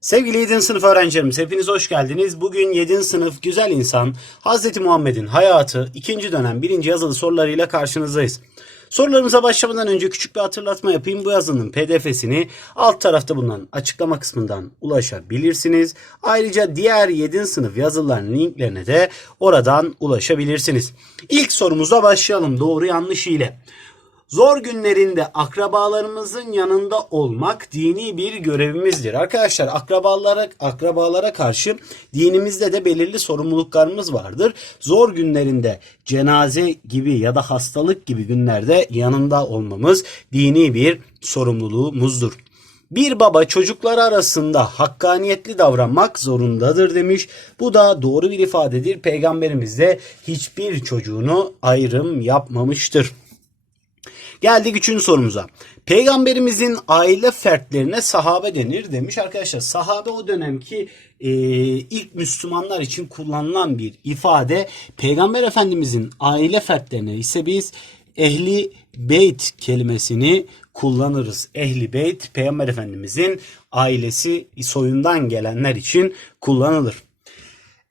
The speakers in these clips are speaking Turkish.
Sevgili 7. sınıf öğrencilerimiz hepiniz hoş geldiniz. Bugün 7. sınıf güzel insan Hz. Muhammed'in hayatı 2. dönem 1. yazılı sorularıyla karşınızdayız. Sorularımıza başlamadan önce küçük bir hatırlatma yapayım. Bu yazının pdf'sini alt tarafta bulunan açıklama kısmından ulaşabilirsiniz. Ayrıca diğer 7. sınıf yazılarının linklerine de oradan ulaşabilirsiniz. İlk sorumuzla başlayalım doğru yanlış ile. Zor günlerinde akrabalarımızın yanında olmak dini bir görevimizdir. Arkadaşlar akrabalara akrabalara karşı dinimizde de belirli sorumluluklarımız vardır. Zor günlerinde cenaze gibi ya da hastalık gibi günlerde yanında olmamız dini bir sorumluluğumuzdur. Bir baba çocukları arasında hakkaniyetli davranmak zorundadır demiş. Bu da doğru bir ifadedir. Peygamberimiz de hiçbir çocuğunu ayrım yapmamıştır. Geldik üçüncü sorumuza. Peygamberimizin aile fertlerine sahabe denir demiş arkadaşlar. Sahabe o dönemki e, ilk Müslümanlar için kullanılan bir ifade. Peygamber Efendimizin aile fertlerine ise biz ehli beyt kelimesini kullanırız. Ehli beyt Peygamber Efendimizin ailesi soyundan gelenler için kullanılır.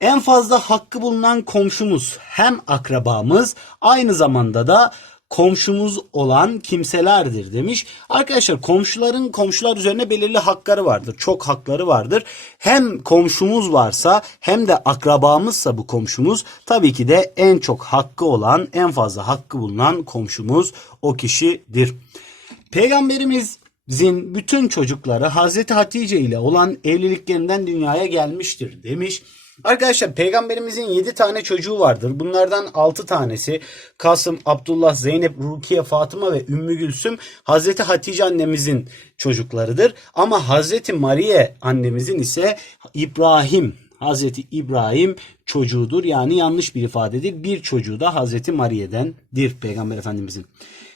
En fazla hakkı bulunan komşumuz hem akrabamız aynı zamanda da komşumuz olan kimselerdir demiş. Arkadaşlar komşuların komşular üzerine belirli hakları vardır. Çok hakları vardır. Hem komşumuz varsa hem de akrabamızsa bu komşumuz tabii ki de en çok hakkı olan en fazla hakkı bulunan komşumuz o kişidir. Peygamberimizin bütün çocukları Hazreti Hatice ile olan evliliklerinden dünyaya gelmiştir demiş. Arkadaşlar peygamberimizin 7 tane çocuğu vardır. Bunlardan 6 tanesi Kasım, Abdullah, Zeynep, Rukiye, Fatıma ve Ümmü Gülsüm Hazreti Hatice annemizin çocuklarıdır. Ama Hazreti Mariye annemizin ise İbrahim Hazreti İbrahim çocuğudur. Yani yanlış bir ifadedir. Bir çocuğu da Hazreti Mariye'dendir Peygamber Efendimizin.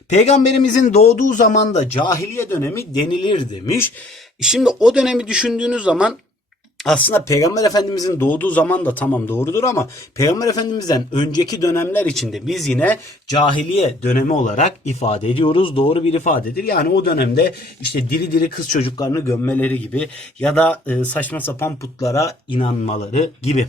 Peygamberimizin doğduğu zamanda cahiliye dönemi denilir demiş. Şimdi o dönemi düşündüğünüz zaman aslında Peygamber Efendimizin doğduğu zaman da tamam doğrudur ama Peygamber Efendimizden önceki dönemler içinde biz yine cahiliye dönemi olarak ifade ediyoruz. Doğru bir ifadedir. Yani o dönemde işte diri diri kız çocuklarını gömmeleri gibi ya da e, saçma sapan putlara inanmaları gibi.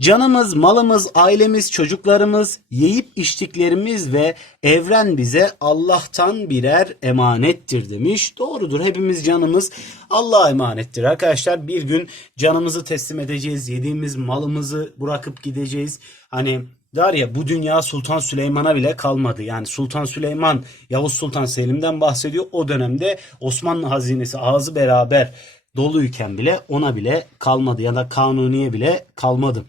Canımız, malımız, ailemiz, çocuklarımız, yiyip içtiklerimiz ve evren bize Allah'tan birer emanettir demiş. Doğrudur. Hepimiz canımız Allah'a emanettir arkadaşlar. Bir gün canımızı teslim edeceğiz. Yediğimiz malımızı bırakıp gideceğiz. Hani der ya bu dünya Sultan Süleyman'a bile kalmadı. Yani Sultan Süleyman, Yavuz Sultan Selim'den bahsediyor. O dönemde Osmanlı hazinesi ağzı beraber doluyken bile ona bile kalmadı ya da kanuniye bile kalmadı.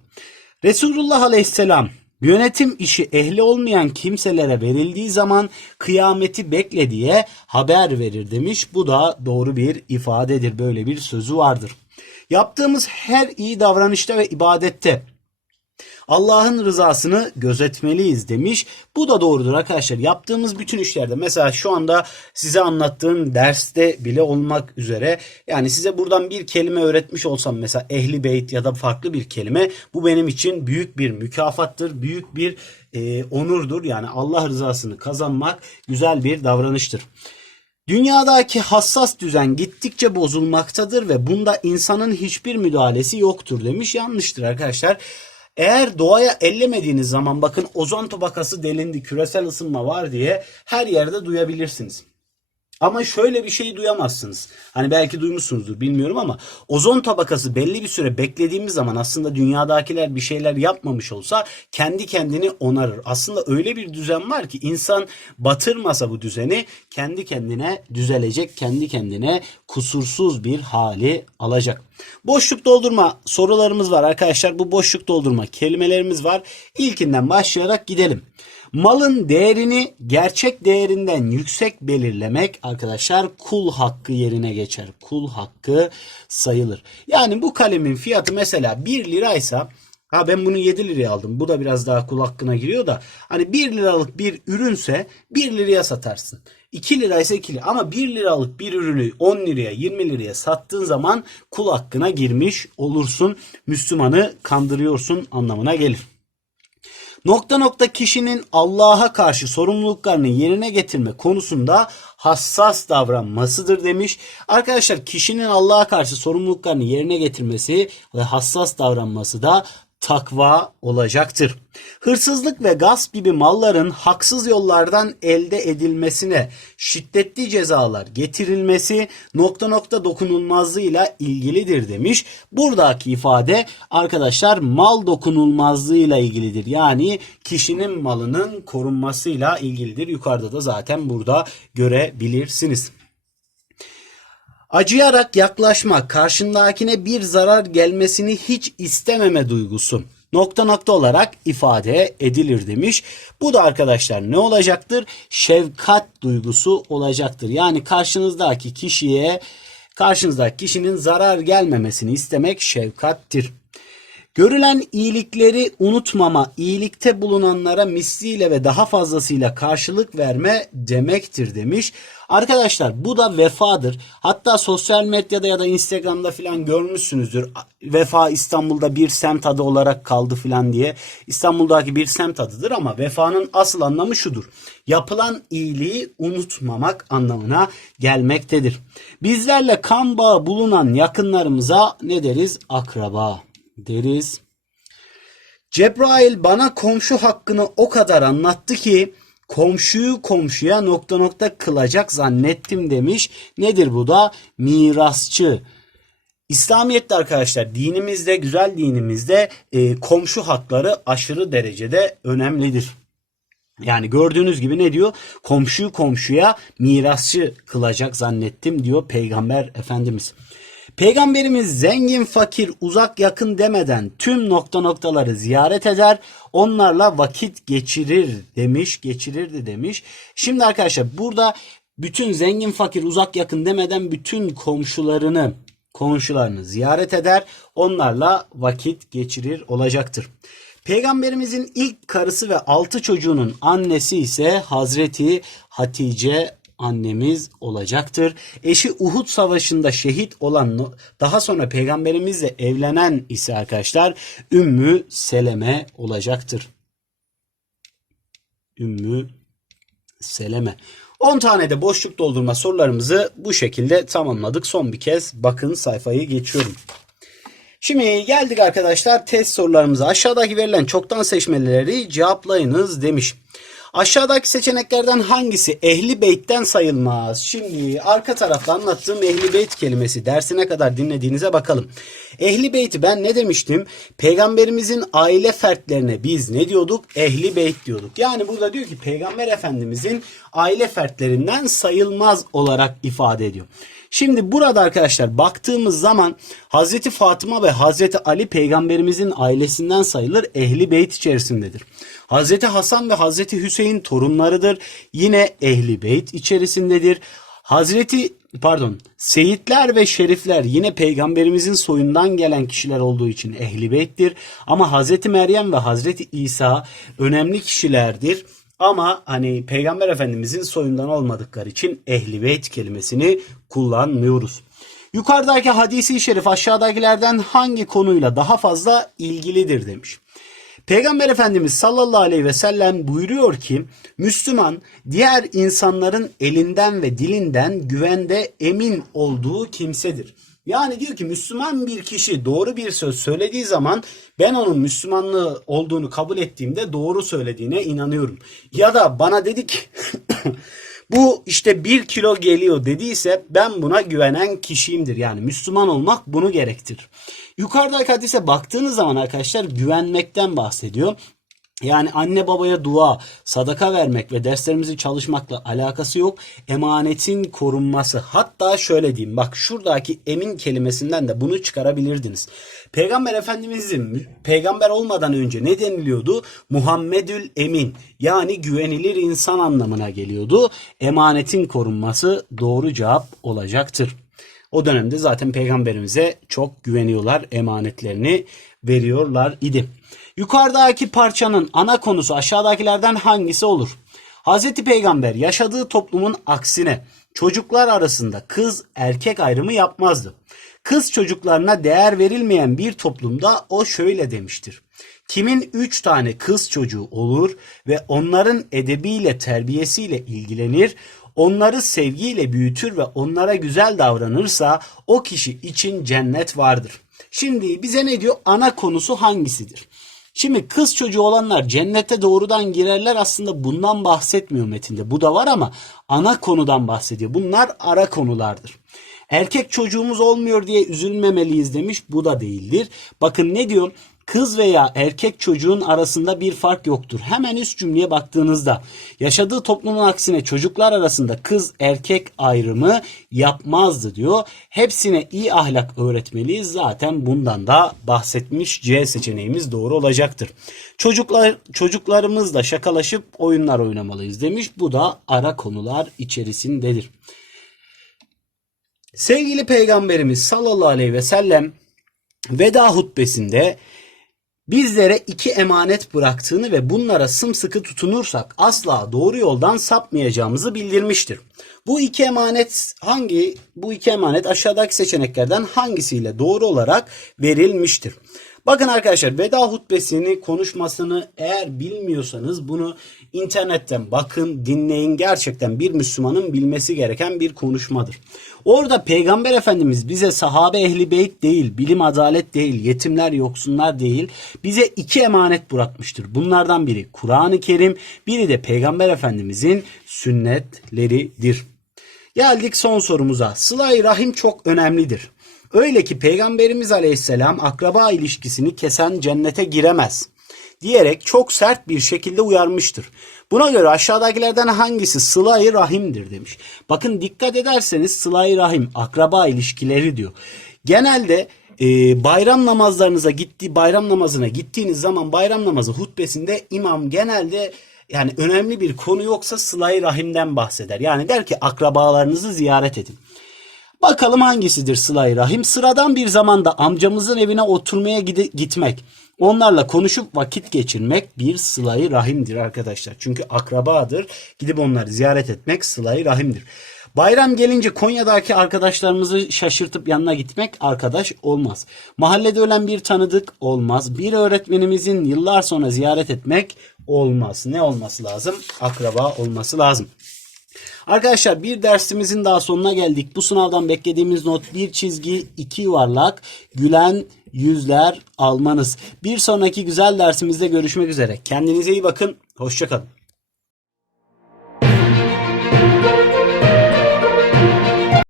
Resulullah Aleyhisselam yönetim işi ehli olmayan kimselere verildiği zaman kıyameti bekle diye haber verir demiş. Bu da doğru bir ifadedir. Böyle bir sözü vardır. Yaptığımız her iyi davranışta ve ibadette Allah'ın rızasını gözetmeliyiz demiş. Bu da doğrudur arkadaşlar. Yaptığımız bütün işlerde mesela şu anda size anlattığım derste bile olmak üzere yani size buradan bir kelime öğretmiş olsam mesela ehli beyt ya da farklı bir kelime bu benim için büyük bir mükafattır. Büyük bir e, onurdur. Yani Allah rızasını kazanmak güzel bir davranıştır. Dünyadaki hassas düzen gittikçe bozulmaktadır ve bunda insanın hiçbir müdahalesi yoktur demiş. Yanlıştır arkadaşlar. Eğer doğaya ellemediğiniz zaman bakın ozon tabakası delindi, küresel ısınma var diye her yerde duyabilirsiniz. Ama şöyle bir şey duyamazsınız. Hani belki duymuşsunuzdur bilmiyorum ama ozon tabakası belli bir süre beklediğimiz zaman aslında dünyadakiler bir şeyler yapmamış olsa kendi kendini onarır. Aslında öyle bir düzen var ki insan batırmasa bu düzeni kendi kendine düzelecek, kendi kendine kusursuz bir hali alacak. Boşluk doldurma sorularımız var arkadaşlar. Bu boşluk doldurma kelimelerimiz var. İlkinden başlayarak gidelim. Malın değerini gerçek değerinden yüksek belirlemek arkadaşlar kul hakkı yerine geçer. Kul hakkı sayılır. Yani bu kalemin fiyatı mesela 1 liraysa Ha ben bunu 7 liraya aldım. Bu da biraz daha kul hakkına giriyor da. Hani 1 liralık bir ürünse 1 liraya satarsın. 2 liraysa 2 lira. Ama 1 liralık bir ürünü 10 liraya 20 liraya sattığın zaman kul hakkına girmiş olursun. Müslümanı kandırıyorsun anlamına gelir. Nokta nokta kişinin Allah'a karşı sorumluluklarını yerine getirme konusunda hassas davranmasıdır demiş. Arkadaşlar kişinin Allah'a karşı sorumluluklarını yerine getirmesi ve hassas davranması da takva olacaktır. Hırsızlık ve gasp gibi malların haksız yollardan elde edilmesine şiddetli cezalar getirilmesi nokta nokta dokunulmazlığıyla ilgilidir demiş. Buradaki ifade arkadaşlar mal dokunulmazlığıyla ilgilidir. Yani kişinin malının korunmasıyla ilgilidir. Yukarıda da zaten burada görebilirsiniz. Acıyarak yaklaşmak, karşındakine bir zarar gelmesini hiç istememe duygusu nokta nokta olarak ifade edilir demiş. Bu da arkadaşlar ne olacaktır? Şefkat duygusu olacaktır. Yani karşınızdaki kişiye karşınızdaki kişinin zarar gelmemesini istemek şefkattir. Görülen iyilikleri unutmama, iyilikte bulunanlara misliyle ve daha fazlasıyla karşılık verme demektir demiş. Arkadaşlar bu da vefadır. Hatta sosyal medyada ya da Instagram'da filan görmüşsünüzdür. Vefa İstanbul'da bir semt adı olarak kaldı filan diye. İstanbul'daki bir semt adıdır ama vefanın asıl anlamı şudur. Yapılan iyiliği unutmamak anlamına gelmektedir. Bizlerle kan bağı bulunan yakınlarımıza ne deriz? Akraba deriz. Cebrail bana komşu hakkını o kadar anlattı ki komşuyu komşuya nokta nokta kılacak zannettim demiş. Nedir bu da? Mirasçı. İslamiyet'te arkadaşlar dinimizde, güzel dinimizde e, komşu hakları aşırı derecede önemlidir. Yani gördüğünüz gibi ne diyor? Komşuyu komşuya mirasçı kılacak zannettim diyor Peygamber Efendimiz. Peygamberimiz zengin, fakir, uzak, yakın demeden tüm nokta noktaları ziyaret eder. Onlarla vakit geçirir demiş, geçirirdi demiş. Şimdi arkadaşlar burada bütün zengin, fakir, uzak, yakın demeden bütün komşularını komşularını ziyaret eder. Onlarla vakit geçirir olacaktır. Peygamberimizin ilk karısı ve altı çocuğunun annesi ise Hazreti Hatice annemiz olacaktır. Eşi Uhud Savaşı'nda şehit olan daha sonra peygamberimizle evlenen ise arkadaşlar Ümmü Seleme olacaktır. Ümmü Seleme. 10 tane de boşluk doldurma sorularımızı bu şekilde tamamladık. Son bir kez bakın sayfayı geçiyorum. Şimdi geldik arkadaşlar test sorularımıza. Aşağıdaki verilen çoktan seçmeleri cevaplayınız demiş. Aşağıdaki seçeneklerden hangisi ehli beytten sayılmaz? Şimdi arka tarafta anlattığım ehli beyt kelimesi dersine kadar dinlediğinize bakalım. Ehli beyti ben ne demiştim? Peygamberimizin aile fertlerine biz ne diyorduk? Ehli beyt diyorduk. Yani burada diyor ki Peygamber Efendimizin aile fertlerinden sayılmaz olarak ifade ediyor. Şimdi burada arkadaşlar baktığımız zaman Hazreti Fatıma ve Hazreti Ali peygamberimizin ailesinden sayılır ehli beyt içerisindedir. Hazreti Hasan ve Hazreti Hüseyin torunlarıdır. Yine ehli beyt içerisindedir. Hazreti pardon seyitler ve şerifler yine peygamberimizin soyundan gelen kişiler olduğu için ehli beyttir. Ama Hazreti Meryem ve Hazreti İsa önemli kişilerdir. Ama hani Peygamber Efendimizin soyundan olmadıkları için ehli beyt kelimesini kullanmıyoruz. Yukarıdaki hadisi şerif aşağıdakilerden hangi konuyla daha fazla ilgilidir demiş. Peygamber Efendimiz sallallahu aleyhi ve sellem buyuruyor ki Müslüman diğer insanların elinden ve dilinden güvende emin olduğu kimsedir. Yani diyor ki Müslüman bir kişi doğru bir söz söylediği zaman ben onun Müslümanlığı olduğunu kabul ettiğimde doğru söylediğine inanıyorum. Ya da bana dedik bu işte bir kilo geliyor dediyse ben buna güvenen kişiyimdir. Yani Müslüman olmak bunu gerektirir. Yukarıdaki hadise baktığınız zaman arkadaşlar güvenmekten bahsediyor. Yani anne babaya dua, sadaka vermek ve derslerimizi çalışmakla alakası yok. Emanetin korunması. Hatta şöyle diyeyim bak şuradaki emin kelimesinden de bunu çıkarabilirdiniz. Peygamber Efendimizin peygamber olmadan önce ne deniliyordu? Muhammedül Emin yani güvenilir insan anlamına geliyordu. Emanetin korunması doğru cevap olacaktır. O dönemde zaten peygamberimize çok güveniyorlar, emanetlerini veriyorlar idi. Yukarıdaki parçanın ana konusu aşağıdakilerden hangisi olur? Hazreti Peygamber yaşadığı toplumun aksine çocuklar arasında kız erkek ayrımı yapmazdı. Kız çocuklarına değer verilmeyen bir toplumda o şöyle demiştir. Kimin üç tane kız çocuğu olur ve onların edebiyle terbiyesiyle ilgilenir, onları sevgiyle büyütür ve onlara güzel davranırsa o kişi için cennet vardır. Şimdi bize ne diyor? Ana konusu hangisidir? Şimdi kız çocuğu olanlar cennete doğrudan girerler aslında bundan bahsetmiyor metinde. Bu da var ama ana konudan bahsediyor. Bunlar ara konulardır. Erkek çocuğumuz olmuyor diye üzülmemeliyiz demiş. Bu da değildir. Bakın ne diyor? Kız veya erkek çocuğun arasında bir fark yoktur. Hemen üst cümleye baktığınızda yaşadığı toplumun aksine çocuklar arasında kız erkek ayrımı yapmazdı diyor. Hepsine iyi ahlak öğretmeliyiz. Zaten bundan da bahsetmiş. C seçeneğimiz doğru olacaktır. Çocuklar çocuklarımızla şakalaşıp oyunlar oynamalıyız demiş. Bu da ara konular içerisindedir. Sevgili Peygamberimiz sallallahu aleyhi ve sellem veda hutbesinde bizlere iki emanet bıraktığını ve bunlara sımsıkı tutunursak asla doğru yoldan sapmayacağımızı bildirmiştir. Bu iki emanet hangi? Bu iki emanet aşağıdaki seçeneklerden hangisiyle doğru olarak verilmiştir? Bakın arkadaşlar veda hutbesini konuşmasını eğer bilmiyorsanız bunu internetten bakın dinleyin gerçekten bir Müslümanın bilmesi gereken bir konuşmadır. Orada Peygamber Efendimiz bize sahabe ehli beyt değil, bilim adalet değil, yetimler yoksunlar değil bize iki emanet bırakmıştır. Bunlardan biri Kur'an-ı Kerim, biri de Peygamber Efendimizin sünnetleridir. Geldik son sorumuza. Sıla-i Rahim çok önemlidir. Öyle ki Peygamberimiz Aleyhisselam akraba ilişkisini kesen cennete giremez diyerek çok sert bir şekilde uyarmıştır. Buna göre aşağıdakilerden hangisi sıla-i rahimdir demiş. Bakın dikkat ederseniz sıla-i rahim akraba ilişkileri diyor. Genelde e, bayram namazlarınıza gitti bayram namazına gittiğiniz zaman bayram namazı hutbesinde imam genelde yani önemli bir konu yoksa sıla-i rahimden bahseder. Yani der ki akrabalarınızı ziyaret edin. Bakalım hangisidir sıla-i rahim? Sıradan bir zamanda amcamızın evine oturmaya gitmek, onlarla konuşup vakit geçirmek bir sıla-i rahimdir arkadaşlar. Çünkü akrabadır. Gidip onları ziyaret etmek sıla-i rahimdir. Bayram gelince Konya'daki arkadaşlarımızı şaşırtıp yanına gitmek arkadaş olmaz. Mahallede ölen bir tanıdık olmaz. Bir öğretmenimizin yıllar sonra ziyaret etmek olmaz. Ne olması lazım? Akraba olması lazım. Arkadaşlar bir dersimizin daha sonuna geldik. Bu sınavdan beklediğimiz not bir çizgi, iki yuvarlak, gülen yüzler almanız. Bir sonraki güzel dersimizde görüşmek üzere. Kendinize iyi bakın. Hoşçakalın.